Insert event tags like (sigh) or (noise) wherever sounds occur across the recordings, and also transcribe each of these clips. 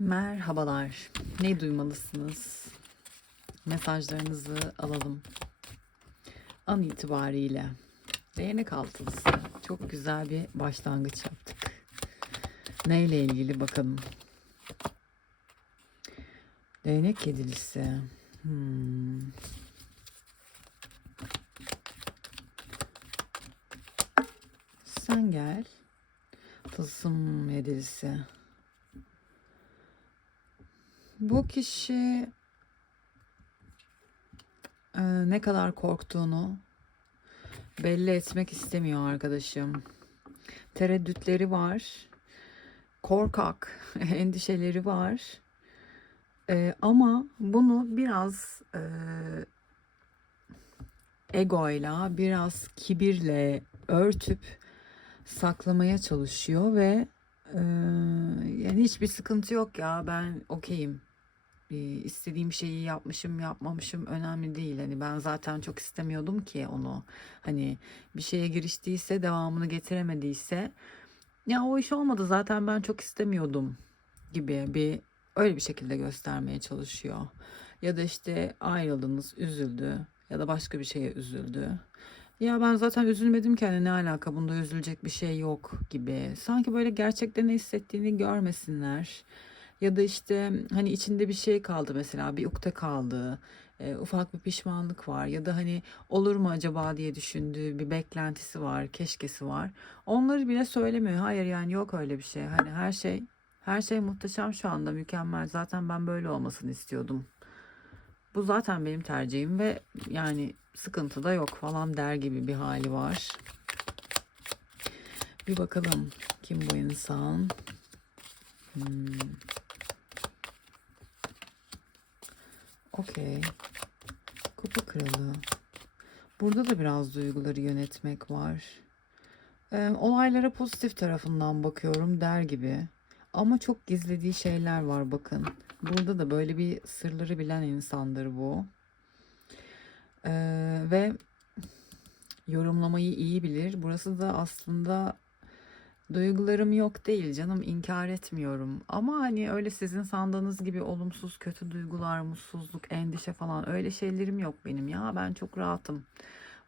Merhabalar. Ne duymalısınız? Mesajlarınızı alalım. An itibariyle değnek altılısı. Çok güzel bir başlangıç yaptık. Neyle ilgili bakalım. Değnek yedilisi. Hmm. Sen gel. Tılsım yedilisi. Bu kişi e, ne kadar korktuğunu belli etmek istemiyor arkadaşım. Tereddütleri var. Korkak, (laughs) endişeleri var. E, ama bunu biraz e, egoyla, biraz kibirle örtüp saklamaya çalışıyor ve e, yani hiçbir sıkıntı yok ya ben okeyim. E, istediğim şeyi yapmışım yapmamışım önemli değil. Hani ben zaten çok istemiyordum ki onu. Hani bir şeye giriştiyse devamını getiremediyse ya o iş olmadı zaten ben çok istemiyordum gibi bir öyle bir şekilde göstermeye çalışıyor. Ya da işte ayrıldınız, üzüldü ya da başka bir şeye üzüldü. Ya ben zaten üzülmedim ki hani ne alaka bunda üzülecek bir şey yok gibi. Sanki böyle gerçekten ne hissettiğini görmesinler. Ya da işte hani içinde bir şey kaldı mesela bir ukde kaldı. e, ufak bir pişmanlık var ya da hani olur mu acaba diye düşündüğü bir beklentisi var, keşkesi var. Onları bile söylemiyor. Hayır yani yok öyle bir şey. Hani her şey her şey muhteşem şu anda mükemmel. Zaten ben böyle olmasını istiyordum. Bu zaten benim tercihim ve yani sıkıntı da yok falan der gibi bir hali var. Bir bakalım kim bu insan? Hmm. Okey. Kupa kralı. Burada da biraz duyguları yönetmek var. Ee, olaylara pozitif tarafından bakıyorum der gibi. Ama çok gizlediği şeyler var bakın. Burada da böyle bir sırları bilen insandır bu. Ee, ve yorumlamayı iyi bilir. Burası da aslında duygularım yok değil canım inkar etmiyorum. Ama hani öyle sizin sandığınız gibi olumsuz kötü duygular, mutsuzluk, endişe falan öyle şeylerim yok benim ya. Ben çok rahatım.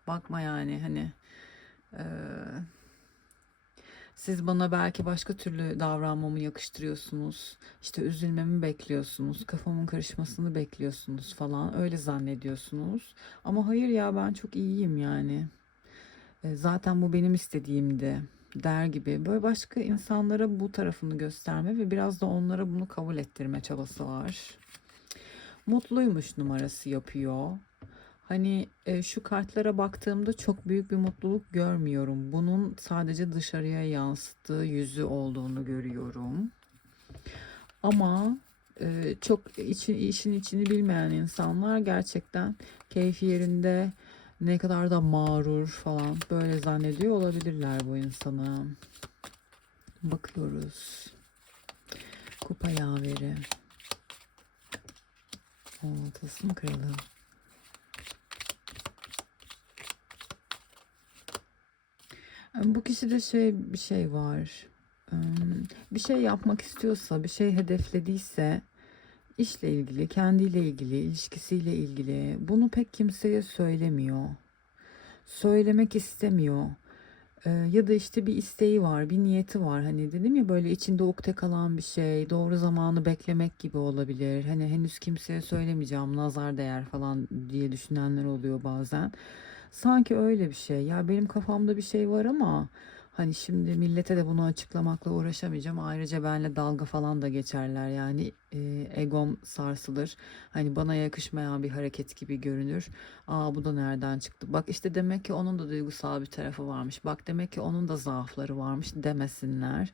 Bakma yani hani eee, siz bana belki başka türlü davranmamı yakıştırıyorsunuz. İşte üzülmemi bekliyorsunuz. Kafamın karışmasını bekliyorsunuz falan. Öyle zannediyorsunuz. Ama hayır ya ben çok iyiyim yani. E, Zaten bu benim istediğimdi der gibi. Böyle başka insanlara bu tarafını gösterme ve biraz da onlara bunu kabul ettirme çabası var. Mutluymuş numarası yapıyor. Hani e, şu kartlara baktığımda çok büyük bir mutluluk görmüyorum. Bunun sadece dışarıya yansıttığı yüzü olduğunu görüyorum. Ama e, çok için, işin içini bilmeyen insanlar gerçekten keyfi yerinde ne kadar da mağrur falan böyle zannediyor olabilirler bu insanı. Bakıyoruz. Kupa yaveri. O tılsım kralı. Bu kişide şey bir şey var. Im, Bir şey yapmak istiyorsa, bir şey hedeflediyse işle ilgili, kendiyle ilgili, ilişkisiyle ilgili bunu pek kimseye söylemiyor. Söylemek istemiyor. Ee, ya da işte bir isteği var, bir niyeti var. Hani dedim ya böyle içinde ukde kalan bir şey, doğru zamanı beklemek gibi olabilir. Hani henüz kimseye söylemeyeceğim, nazar değer falan diye düşünenler oluyor bazen. Sanki öyle bir şey. Ya benim kafamda bir şey var ama hani şimdi millete de bunu açıklamakla uğraşamayacağım. Ayrıca benle dalga falan da geçerler. Yani e, egom sarsılır. Hani bana yakışmayan bir hareket gibi görünür. Aa bu da nereden çıktı? Bak işte demek ki onun da duygusal bir tarafı varmış. Bak demek ki onun da zaafları varmış demesinler.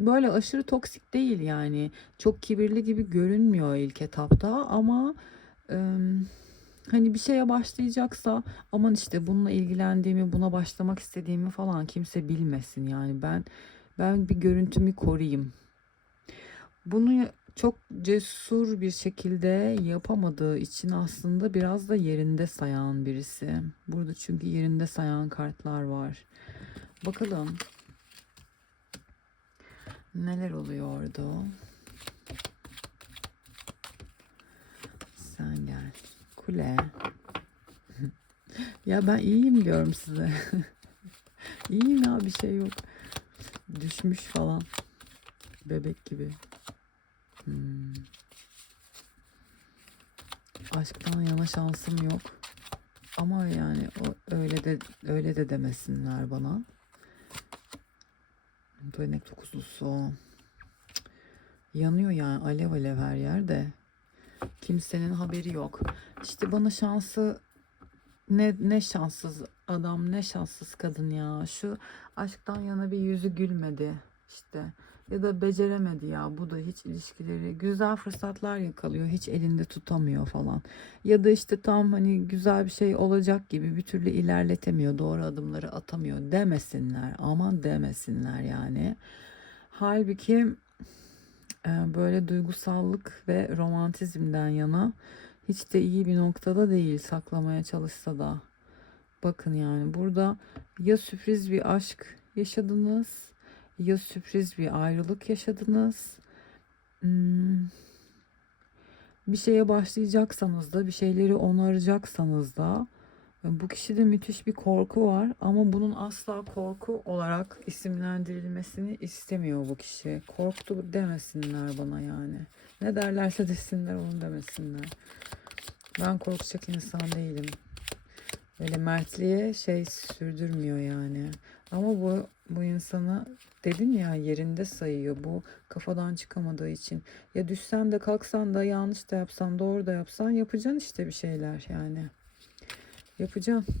Böyle aşırı toksik değil yani. Çok kibirli gibi görünmüyor ilk etapta ama ım, Hani bir şeye başlayacaksa aman işte bununla ilgilendiğimi, buna başlamak istediğimi falan kimse bilmesin yani ben ben bir görüntümü koruyayım. Bunu çok cesur bir şekilde yapamadığı için aslında biraz da yerinde sayan birisi. Burada çünkü yerinde sayan kartlar var. Bakalım neler oluyordu? Kule. (laughs) ya ben iyiyim diyorum size. (laughs) iyiyim ya bir şey yok. Düşmüş falan. Bebek gibi. Hmm. Aşktan yana şansım yok. Ama yani o öyle de öyle de demesinler bana. Dönek dokuzlusu. Yanıyor yani alev alev her yerde. Kimsenin haberi yok. İşte bana şansı ne ne şanssız adam ne şanssız kadın ya. Şu aşktan yana bir yüzü gülmedi işte. Ya da beceremedi ya bu da hiç ilişkileri güzel fırsatlar yakalıyor hiç elinde tutamıyor falan. Ya da işte tam hani güzel bir şey olacak gibi bir türlü ilerletemiyor doğru adımları atamıyor demesinler aman demesinler yani. Halbuki böyle duygusallık ve romantizmden yana hiç de iyi bir noktada değil saklamaya çalışsa da. Bakın yani burada ya sürpriz bir aşk yaşadınız ya sürpriz bir ayrılık yaşadınız. Hmm, bir şeye başlayacaksanız da bir şeyleri onaracaksanız da bu kişide müthiş bir korku var ama bunun asla korku olarak isimlendirilmesini istemiyor bu kişi. Korktu demesinler bana yani. Ne derlerse desinler onu demesinler. Ben korkacak insan değilim. Böyle mertliğe şey sürdürmüyor yani. Ama bu bu insanı dedim ya yerinde sayıyor. Bu kafadan çıkamadığı için. Ya düşsen de kalksan da yanlış da yapsan doğru da yapsan yapacaksın işte bir şeyler yani. Yapacaksın.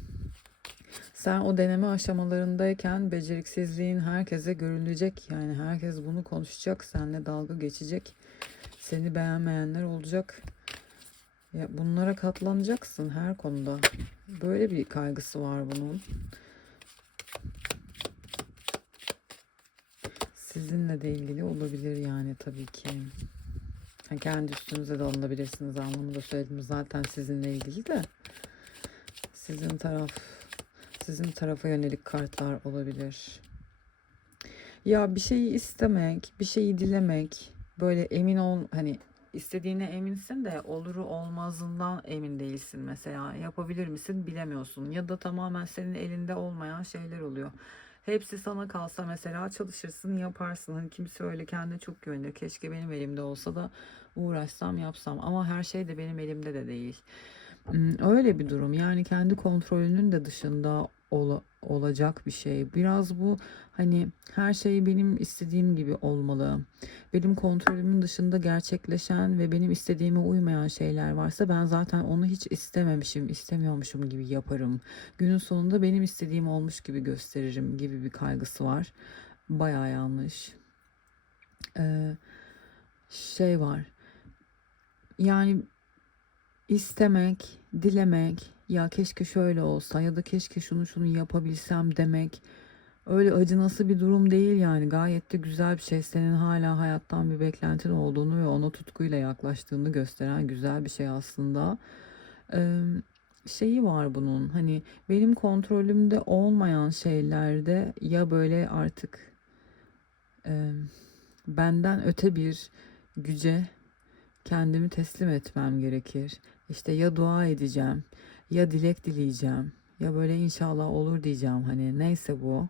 Sen o deneme aşamalarındayken beceriksizliğin herkese görülecek. Yani herkes bunu konuşacak. Seninle dalga geçecek. Seni beğenmeyenler olacak. Ya bunlara katlanacaksın her konuda. Böyle bir kaygısı var bunun. Sizinle de ilgili olabilir yani tabii ki. Ha, kendi üstünüze de alınabilirsiniz anlamında söyledim. Zaten sizinle ilgili de. Sizin taraf, sizin tarafa yönelik kartlar olabilir. Ya bir şeyi istemek, bir şeyi dilemek, böyle emin ol hani istediğine eminsin de oluru olmazından emin değilsin mesela. Yapabilir misin bilemiyorsun ya da tamamen senin elinde olmayan şeyler oluyor. Hepsi sana kalsa mesela çalışırsın yaparsın. Hani kimse öyle kendine çok güvenir. Keşke benim elimde olsa da uğraşsam yapsam ama her şey de benim elimde de değil. Hmm, Öyle bir durum yani kendi kontrolünün de dışında ola- olacak bir şey. Biraz bu hani her şey benim istediğim gibi olmalı. Benim kontrolümün dışında gerçekleşen ve benim istediğime uymayan şeyler varsa ben zaten onu hiç istememişim, istemiyormuşum gibi yaparım. Günün sonunda benim istediğim olmuş gibi gösteririm gibi bir kaygısı var. Bayağı yanlış. Ee, şey var. Yani istemek, dilemek, ya keşke şöyle olsa ya da keşke şunu şunu yapabilsem demek öyle acınası bir durum değil yani gayet de güzel bir şey senin hala hayattan bir beklentin olduğunu ve ona tutkuyla yaklaştığını gösteren güzel bir şey aslında. Ee, şeyi var bunun hani benim kontrolümde olmayan şeylerde ya böyle artık e, benden öte bir güce kendimi teslim etmem gerekir. İşte ya dua edeceğim, ya dilek dileyeceğim, ya böyle inşallah olur diyeceğim. Hani neyse bu.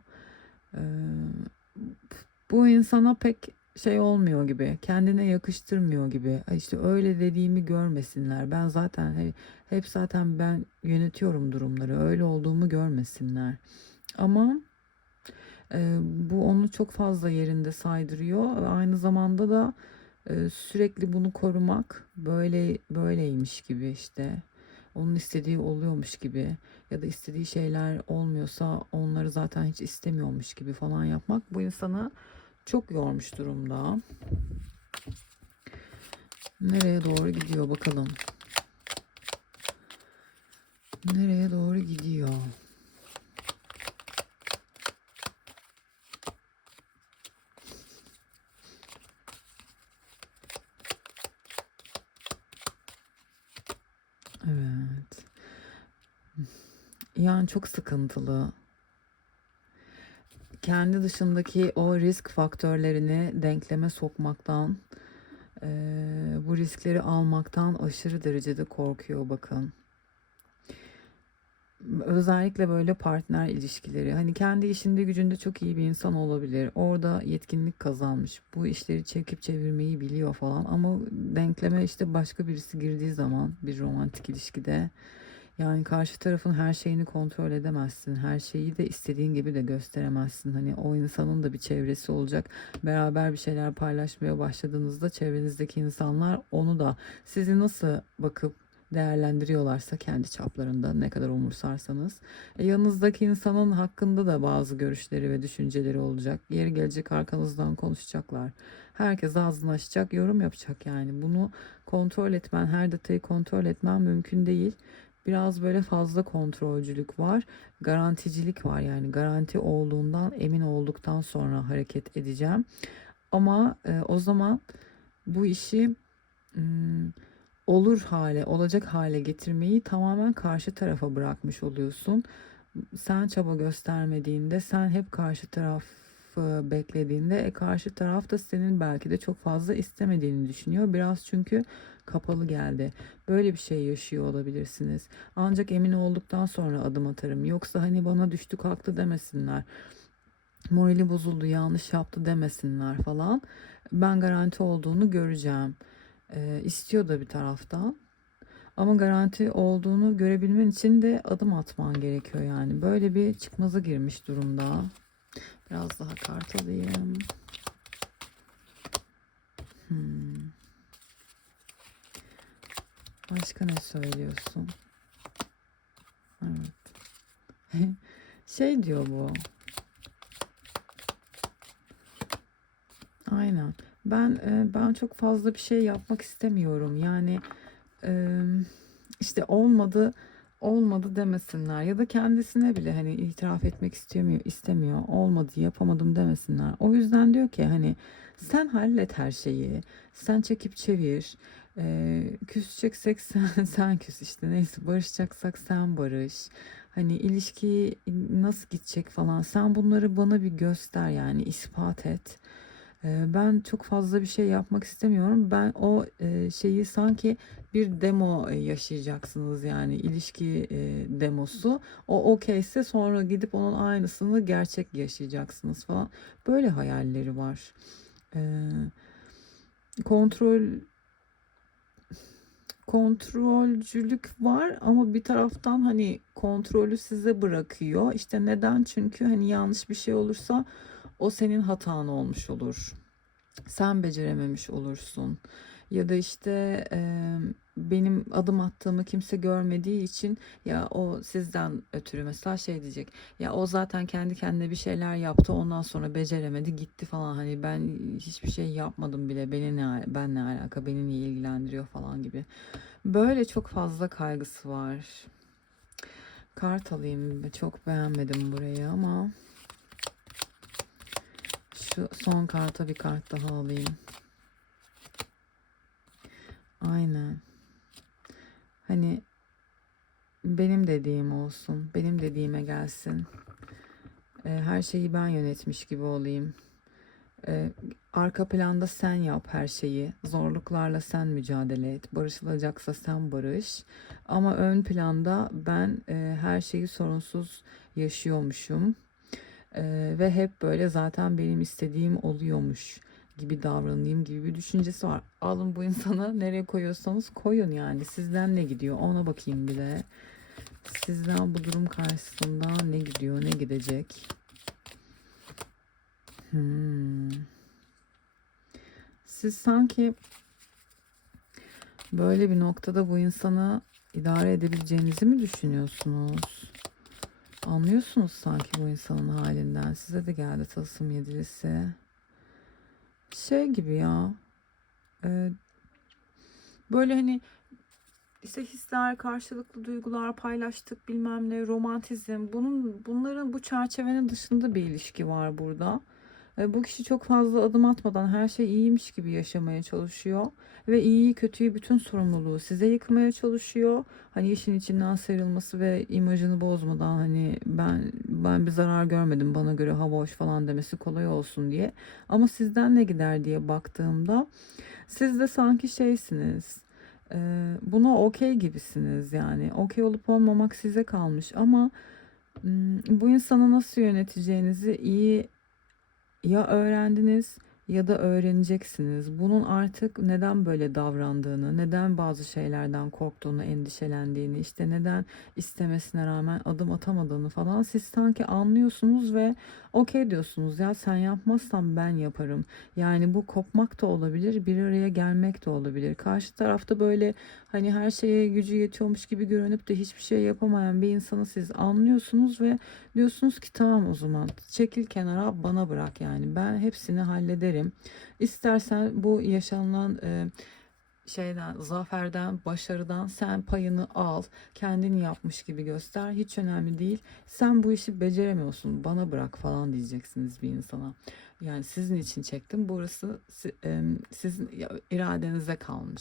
Ee, bu insana pek şey olmuyor gibi, kendine yakıştırmıyor gibi. İşte öyle dediğimi görmesinler. Ben zaten he- hep zaten ben yönetiyorum durumları. Öyle olduğumu görmesinler. Ama e, bu onu çok fazla yerinde saydırıyor. Aynı zamanda da sürekli bunu korumak böyle böyleymiş gibi işte onun istediği oluyormuş gibi ya da istediği şeyler olmuyorsa onları zaten hiç istemiyormuş gibi falan yapmak bu insanı çok yormuş durumda. Nereye doğru gidiyor bakalım. Nereye doğru gidiyor? Evet. Yani çok sıkıntılı. Kendi dışındaki o risk faktörlerini denkleme sokmaktan, eee, bu riskleri almaktan aşırı derecede korkuyor bakın. özellikle böyle partner ilişkileri hani kendi işinde gücünde çok iyi bir insan olabilir. Orada yetkinlik kazanmış. Bu işleri çekip çevirmeyi biliyor falan ama denkleme işte başka birisi girdiği zaman bir romantik ilişkide yani karşı tarafın her şeyini kontrol edemezsin. Her şeyi de istediğin gibi de gösteremezsin. Hani o insanın da bir çevresi olacak. Beraber bir şeyler paylaşmaya başladığınızda çevrenizdeki insanlar onu da sizi nasıl bakıp değerlendiriyorlarsa kendi çaplarında ne kadar umursarsanız e, yanınızdaki insanın hakkında da bazı görüşleri ve düşünceleri olacak. Yeri gelecek arkanızdan konuşacaklar. Herkes ağzını açacak, yorum yapacak yani. Bunu kontrol etmen, her detayı kontrol etmen mümkün değil. Biraz böyle fazla kontrolcülük var. Garanticilik var yani garanti olduğundan emin olduktan sonra hareket edeceğim. Ama e, o zaman bu işi hmm, olur hale, olacak hale getirmeyi tamamen karşı tarafa bırakmış oluyorsun. Sen çaba göstermediğinde, sen hep karşı tarafı beklediğinde, e, karşı taraf da senin belki de çok fazla istemediğini düşünüyor. Biraz çünkü kapalı geldi. Böyle bir şey yaşıyor olabilirsiniz. Ancak emin olduktan sonra adım atarım. Yoksa hani bana düştü kalktı demesinler. Morali bozuldu, yanlış yaptı demesinler falan. Ben garanti olduğunu göreceğim. Ee, istiyor da bir taraftan. Ama garanti olduğunu görebilmen için de adım atman gerekiyor yani. Böyle bir çıkmaza girmiş durumda. Biraz daha kart alayım. Hmm. Başka ne söylüyorsun? Evet. (laughs) şey diyor bu. Aynen. Ben e, ben çok fazla bir şey yapmak istemiyorum. Yani işte olmadı olmadı demesinler ya da kendisine bile hani itiraf etmek istemiyor istemiyor olmadı yapamadım demesinler. O yüzden diyor ki hani sen hallet her şeyi. Sen çekip çevir. E, küseceksek sen, (laughs) sen küs işte neyse barışacaksak sen barış. Hani ilişki nasıl gidecek falan sen bunları bana bir göster yani ispat et. Ben çok fazla bir şey yapmak istemiyorum. Ben o şeyi sanki bir demo yaşayacaksınız yani ilişki demosu. O okeyse sonra gidip onun aynısını gerçek yaşayacaksınız falan. Böyle hayalleri var. Kontrol kontrolcülük var ama bir taraftan hani kontrolü size bırakıyor. İşte neden? Çünkü hani yanlış bir şey olursa o senin hatan olmuş olur. Sen becerememiş olursun. Ya da işte e, benim adım attığımı kimse görmediği için ya o sizden ötürü mesela şey diyecek. Ya o zaten kendi kendine bir şeyler yaptı ondan sonra beceremedi gitti falan. Hani ben hiçbir şey yapmadım bile. Beni ne ben ne alaka beni niye ilgilendiriyor falan gibi. Böyle çok fazla kaygısı var. Kart alayım. Çok beğenmedim burayı ama şu son karta bir kart daha alayım. Aynen. Hani benim dediğim olsun. Benim dediğime gelsin. Ee, her şeyi ben yönetmiş gibi olayım. Ee, arka planda sen yap her şeyi. Zorluklarla sen mücadele et. Barışılacaksa sen barış. Ama ön planda ben e, her şeyi sorunsuz yaşıyormuşum. Ee, ve hep böyle zaten benim istediğim oluyormuş gibi davranayım gibi bir düşüncesi var. Alın bu insana nereye koyuyorsanız koyun yani. Sizden ne gidiyor ona bakayım bir de. Sizden bu durum karşısında ne gidiyor ne gidecek. Hmm. Siz sanki böyle bir noktada bu insanı idare edebileceğinizi mi düşünüyorsunuz? Anlıyorsunuz sanki bu insanın halinden. Size de geldi tasım yedilisi. Şey gibi ya. E, böyle hani işte hisler, karşılıklı duygular paylaştık bilmem ne, romantizm. Bunun bunların bu çerçevenin dışında bir ilişki var burada. E, bu kişi çok fazla adım atmadan her şey iyiymiş gibi yaşamaya çalışıyor ve iyiyi kötüyü bütün sorumluluğu size yıkmaya çalışıyor. Hani işin içinden sıyrılması ve imajını bozmadan hani ben ben bir zarar görmedim bana göre hava hoş falan demesi kolay olsun diye. Ama sizden ne gider diye baktığımda siz de sanki şeysiniz. Ee, buna okey gibisiniz yani. Okey olup olmamak size kalmış ama bu insanı nasıl yöneteceğinizi iyi ya öğrendiniz ya da öğreneceksiniz. Bunun artık neden böyle davrandığını, neden bazı şeylerden korktuğunu, endişelendiğini, işte neden istemesine rağmen adım atamadığını falan siz sanki anlıyorsunuz ve okey diyorsunuz. Ya sen yapmazsan ben yaparım. Yani bu kopmak da olabilir, bir araya gelmek de olabilir. Karşı tarafta böyle hani her şeye gücü yetiyormuş gibi görünüp de hiçbir şey yapamayan bir insanı siz anlıyorsunuz ve diyorsunuz ki tamam o zaman çekil kenara bana bırak yani ben hepsini hallederim. İstersen bu yaşanılan e, şeyden, zaferden, başarıdan sen payını al, kendini yapmış gibi göster. Hiç önemli değil. Sen bu işi beceremiyorsun. Bana bırak falan diyeceksiniz bir insana. Yani sizin için çektim. Burası sizin iradenize kalmış.